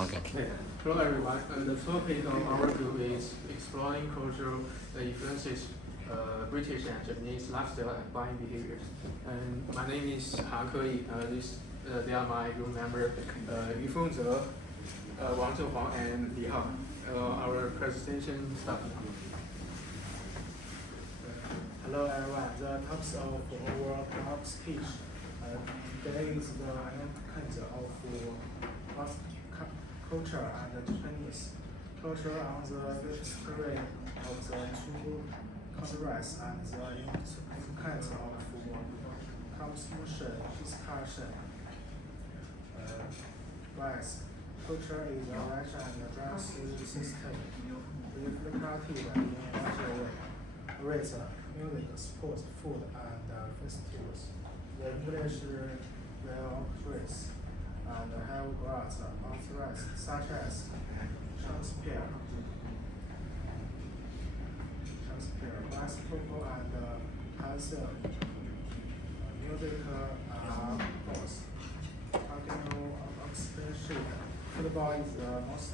Okay. Hello everyone. The topic of our group is exploring cultural influences, British and Japanese lifestyle and buying behaviors. And my name is Han Keyi. They are my group member, Yu Fengze, Wang Zhenhuang, and Li Hao. Our presentation starts now. Hello everyone. The topic of our talk speech today is the kind of culture and Japanese culture on the history of the two countries and the kinds of consumption discussion. Rice culture is a rich and diverse system reflected in natural way. With music, sports, food, and festivals. The English will dress and have arts such as Shakespeare, basketball, and pencil. Music are both talking of expression. Football is the most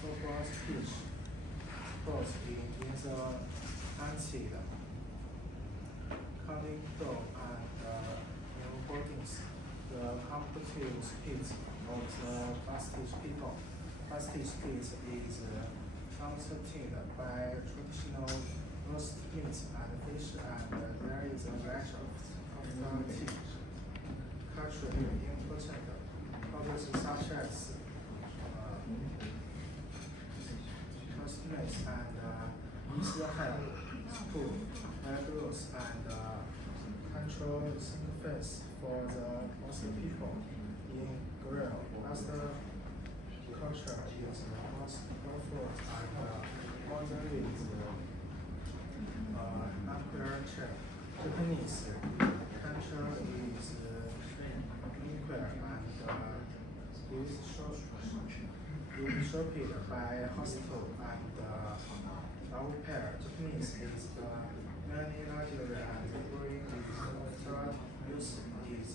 popular speech sports in the ancient Canada and new buildings. The competitive speed of the fastest people. Fastest speed is constituted by traditional roast meat and fish, and there is a range of tea. Culturally important products such as cosmetics and Israel, food, eggs, and control face for the most people in grill. Master culture is the most powerful and modern is agriculture. Japanese culture is equal and is shaped by hospital and welfare. Japanese is many larger and growing after use is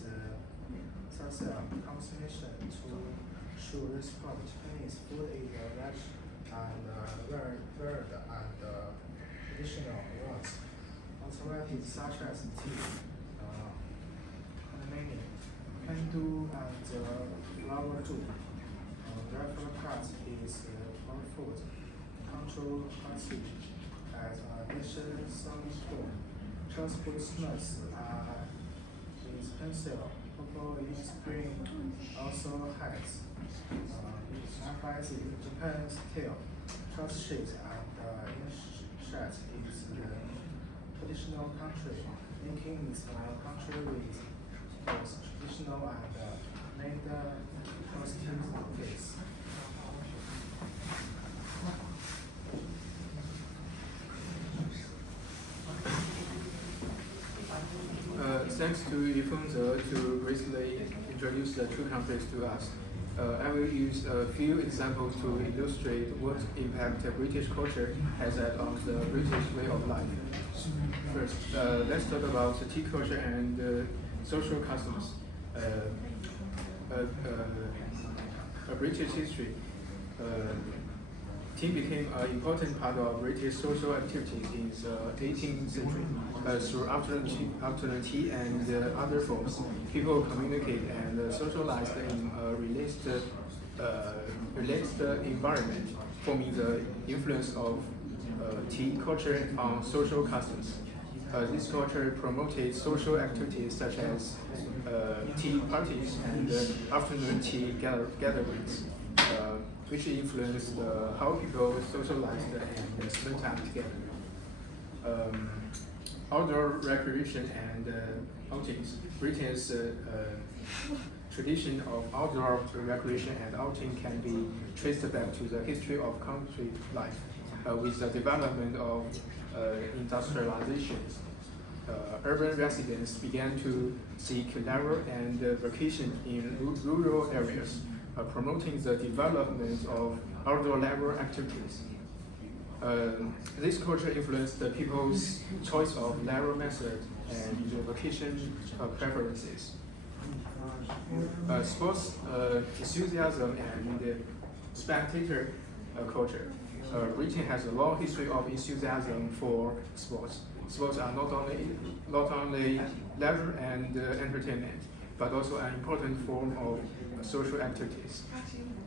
social consumption to show respect. Japanese food is rich and varied and traditional ones. Varieties such as tea, many Hindu and flower too. Therefore, cut is our food. Control passage as a nation soundstone. Transport snacks are expensive. People in spring also has Japan still trust sheet and insect is the traditional country, making it a country with both traditional and made case. Thanks to Yu Fengze to briefly introduce the two countries to us. I will use a few examples to illustrate what impact British culture has had on the British way of life. First, let's talk about the tea culture and social customs. British history. Tea became an important part of British social activities in the 18th century. Through afternoon tea and other forms, people communicate and socialize in a relaxed environment, forming the influence of tea culture on social customs. This culture promoted social activities such as tea parties and afternoon tea gatherings, which influenced how people socialized and spent time together. Outdoor recreation and outings. Britain's tradition of outdoor recreation and outing can be traced back to the history of country life. With the development of industrialization, urban residents began to seek leisure and vacation in rural areas, promoting the development of outdoor leisure activities. This culture influenced the people's choice of leisure method and vacation preferences. Sports enthusiasm and spectator culture. Britain has a long history of enthusiasm for sports. Sports are not only leisure and entertainment, but also an important form of social activities.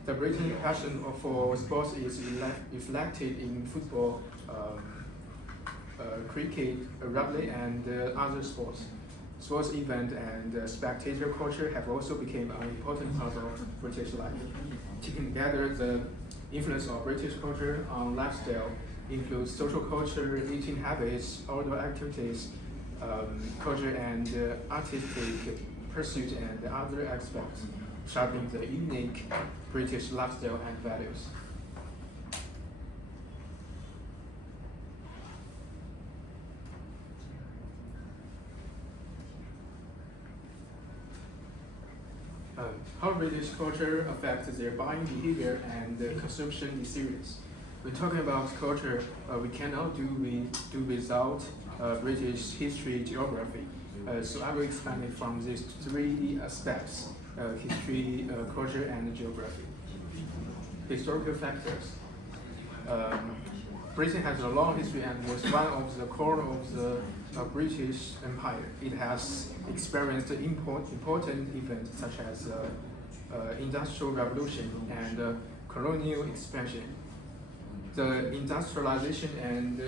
The British passion for sports is reflected in football, cricket, rugby, and other sports. Sports event and spectator culture have also become an important part of British life. Taken together, the influence of British culture on lifestyle includes social culture, eating habits, outdoor activities, culture and artistic pursuit, and other aspects, shaping the unique British lifestyle and values. How British culture affects their buying behavior and consumption decisions. When talking about culture, we cannot do without British history geography. So I will expand it from these three aspects: history, culture, and geography. Historical factors. Britain has a long history and was one of the core of the British Empire. It has experienced important events such as Industrial Revolution and colonial expansion. The industrialization and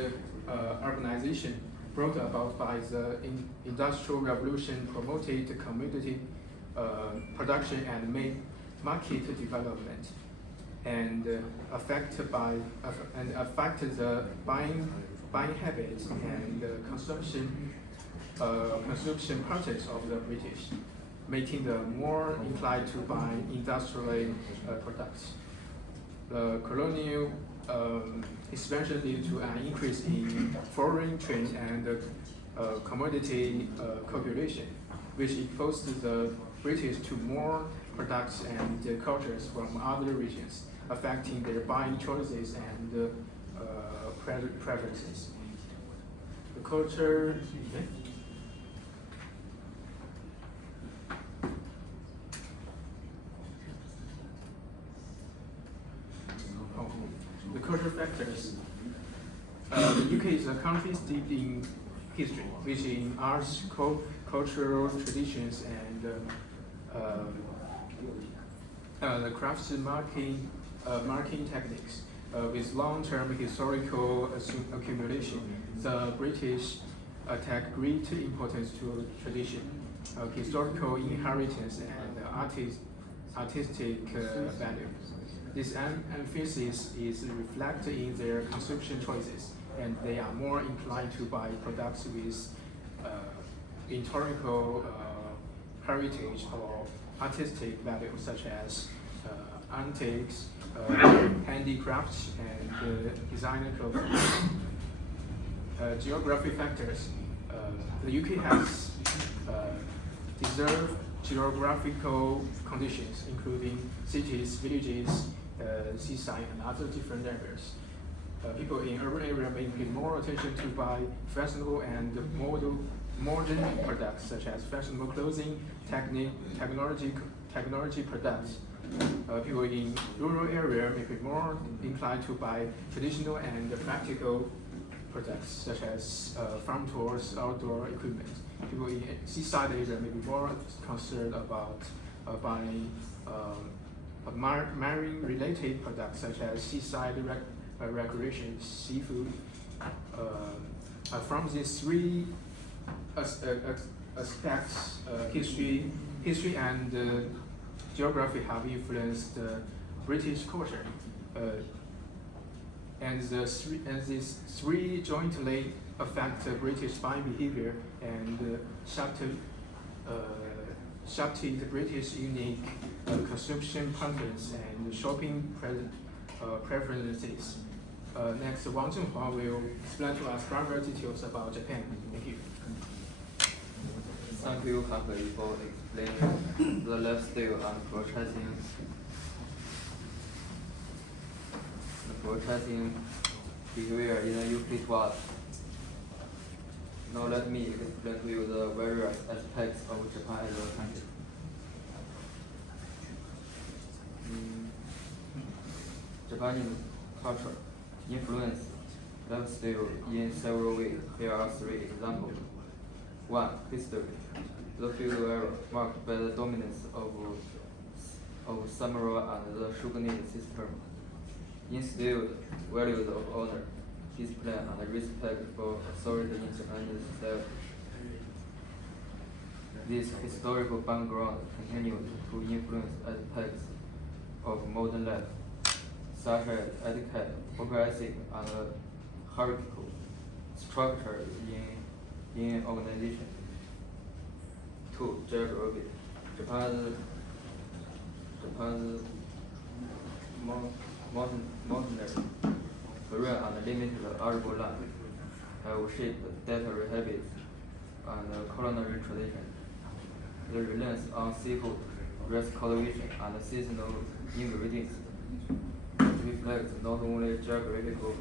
urbanization brought about by the Industrial Revolution promoted community production and made market development, and affected the buying habits and consumption patterns of the British, making them more inclined to buy industrial products. The colonial expansion led to an increase in foreign trade and commodity calculation, which exposed the British to more products and cultures from other regions, affecting their buying choices and preferences. The culture. The cultural factors. The UK is a country steeped in history, which in arts, cultural traditions, and the crafts marking techniques. With long-term historical accumulation, the British attach great importance to tradition, historical inheritance, and artistic value. This emphasis is reflected in their consumption choices, and they are more inclined to buy products with historical heritage or artistic value, such as antiques, handicrafts, and designer clothing. Geography factors. The UK has deserved geographical conditions, including cities, villages, seaside, and other different areas. People in urban areas may pay more attention to buy fashionable and modern products, such as fashionable clothing, technology products. People in rural areas may be more inclined to buy traditional and practical products, such as farm tools, outdoor equipment. People in seaside areas may be more concerned about buying marine-related products, such as seaside recreation, seafood. From these three aspects, history and geography have influenced British culture, and these three jointly affect British buying behavior and shaped the British unique consumption patterns and shopping preferences. Next, Wang Zhenghua will explain to us further details about Japan. Thank you. Thank you, Hanhui, for explaining the lifestyle and purchasing behavior in the UK to us. Now let me explain to you the various aspects of Japan as a country. Japanese culture influence lifestyle in several ways. Here are 3 examples. 1. History. The feudal era marked by the dominance of samurai and the shogunate system instilled values of honor, discipline, and respect for authority in Japanese society. This historical background continued to influence aspects of modern life, such as etiquette, work ethic, and hierarchical structure in organization. 2. Geography. Japan's mountainous terrain and limited arable land have shaped dietary habits and culinary traditions. The reliance on seafood, rice cultivation, and seasonal ingredients reflects not only geographical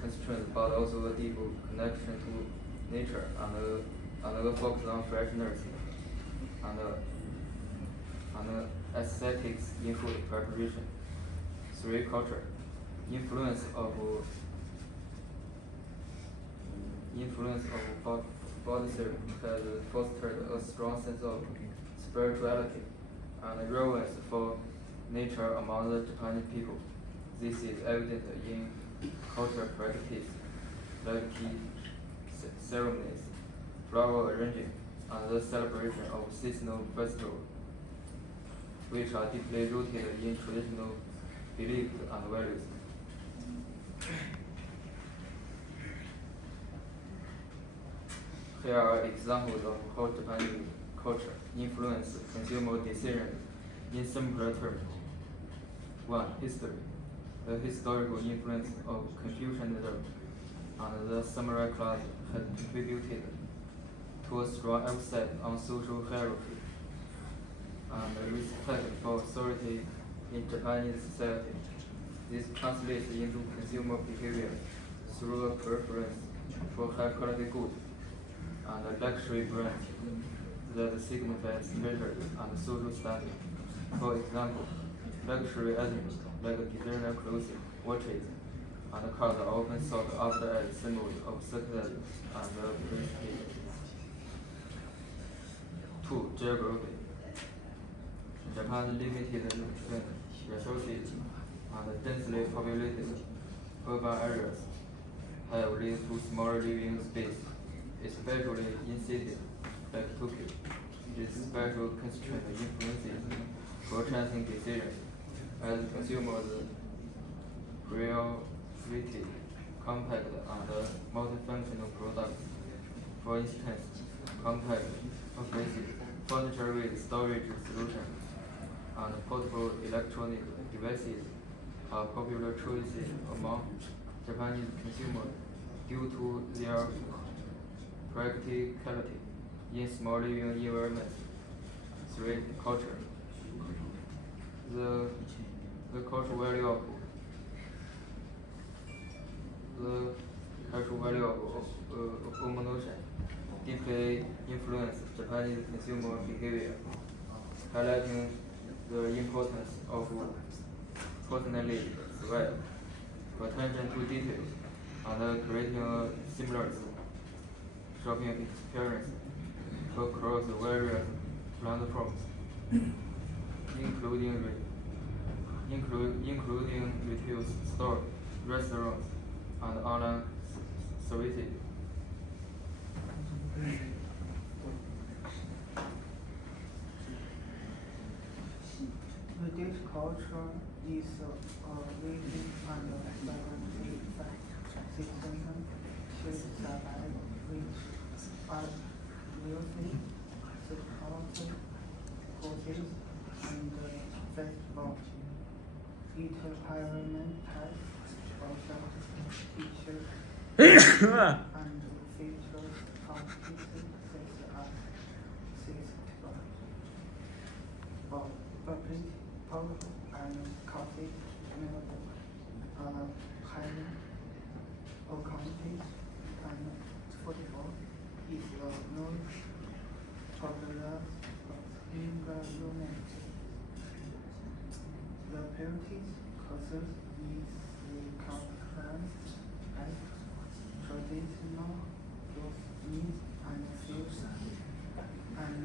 constraints but also a deep connection to nature and a focus on freshness and aesthetics in food preparation. 3. Culture. Influence of Buddhism has fostered a strong sense of spirituality and reverence for nature among the Japanese people. This is evident in cultural practices like tea ceremonies, flower arranging, and the celebration of seasonal festivals, which are deeply rooted in traditional beliefs and values. Here are examples of how Japanese culture influences consumer decisions in simpler terms. 1. History. The historical influence of Confucianism and the samurai class has contributed to a strong emphasis on social hierarchy and respect for authority in Japanese society. This translates into consumer behavior through a preference for high-quality goods and luxury brands that signify status and social status. For example, luxury items like designer clothing, watches, and cars are often sought after as symbols of success and prestige. 2. Geography. Japan's limited resources and densely populated urban areas have led to smaller living space, especially in cities like Tokyo. This special constraint influences purchasing decisions as consumers prioritize compact and multifunctional products. For instance, compact appliances, furniture with storage solutions, and portable electronic devices are popular choices among Japanese consumers due to their practicality in small living environments. 3. Culture. The cultural value of ownership deeply influence Japanese consumer behavior, highlighting the importance of personally survive, attention to detail, and creating a seamless shopping experience across various platforms, including retail stores, restaurants, and online services. This culture is a living and vibrant system shaped by which art, music, culture, courses, and festivals. Its environment has also teachers and features competitions such as public and coffee hiring accounting and football is a known popular in the unit. The parties process is characterized as traditional use needs and fears, and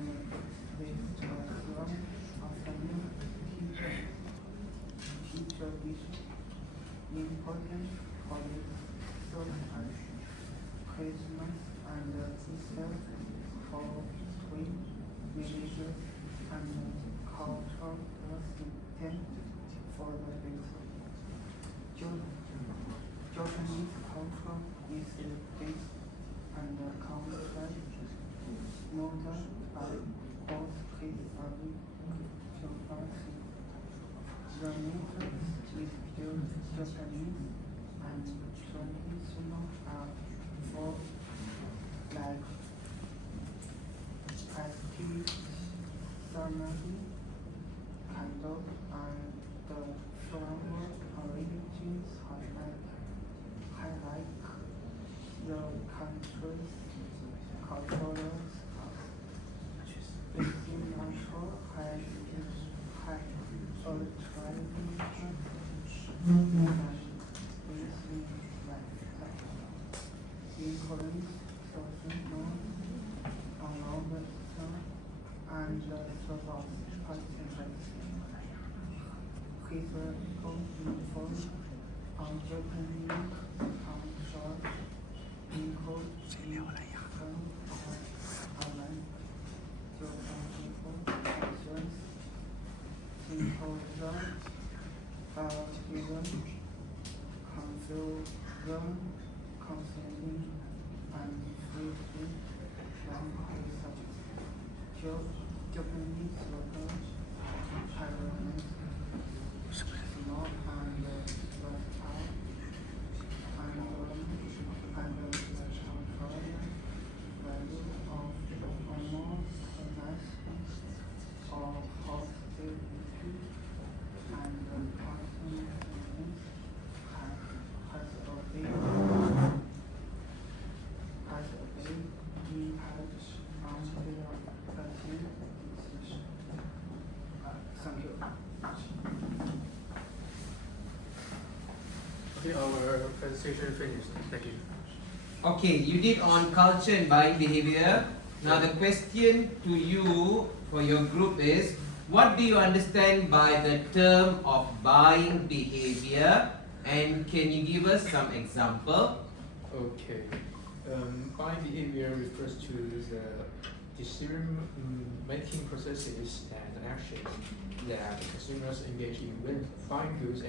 with strong afternoon teacher vision. Important holidays such as Christmas and Easter for Spring religious and cultural intent for the people. Japanese culture is based and concept modern by both history geography. The nature is still Japanese and traditional art for like pastries, ceremony, candles, and the flower arrangements highlight the country's cultural stuff. Beijing also has a tradition and Beijing lifestyle. Influence social norms around the sun and the surface participants. Historical influence on Japanese culture includes some Japanese geographical features, symposium, event, confusion, counseling, and free speech language. Japanese local parliament, small and versatile, and the cultural value of homogenization or hostility and personal feelings has a big impact on their pursuit decision. Thank you. Okay, our presentation finished. Thank you. Okay, you did on culture and buying behavior. Now the question to you for your group is, what do you understand by the term of buying behavior, and can you give us some example? Okay. Buying behavior refers to the decision-making processes and actions that consumers engage in when buying goods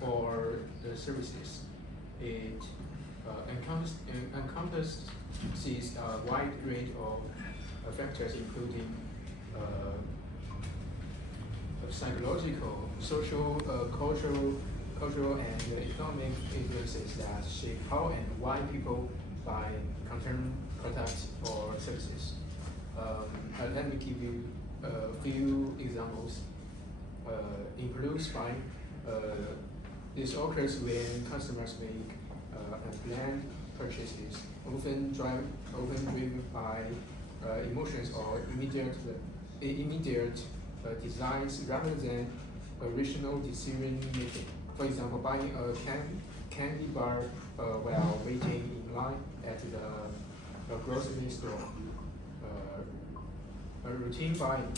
or services. It encompasses a wide range of factors, including psychological, social, cultural, and economic influences that shape how and why people buy consumer products or services. Let me give you a few examples. Impulse buying. This occurs when customers make unplanned purchases, often driven by emotions or immediate desires rather than rational decision making. For example, buying a candy bar while waiting in line at the grocery store. Routine buying.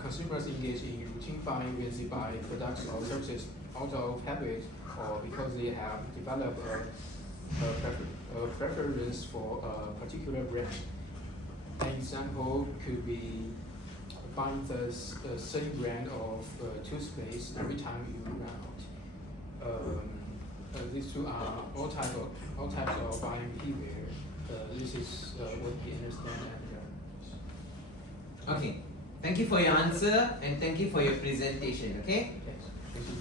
Consumers engage in routine buying when they buy products or services out of habit or because they have developed a preference for a particular brand. An example could be buying the same brand of toothpaste every time you run out. These two are all types of buying behavior. This is what we understand. Okay, thank you for your answer and thank you for your presentation, okay? Yes, thank you.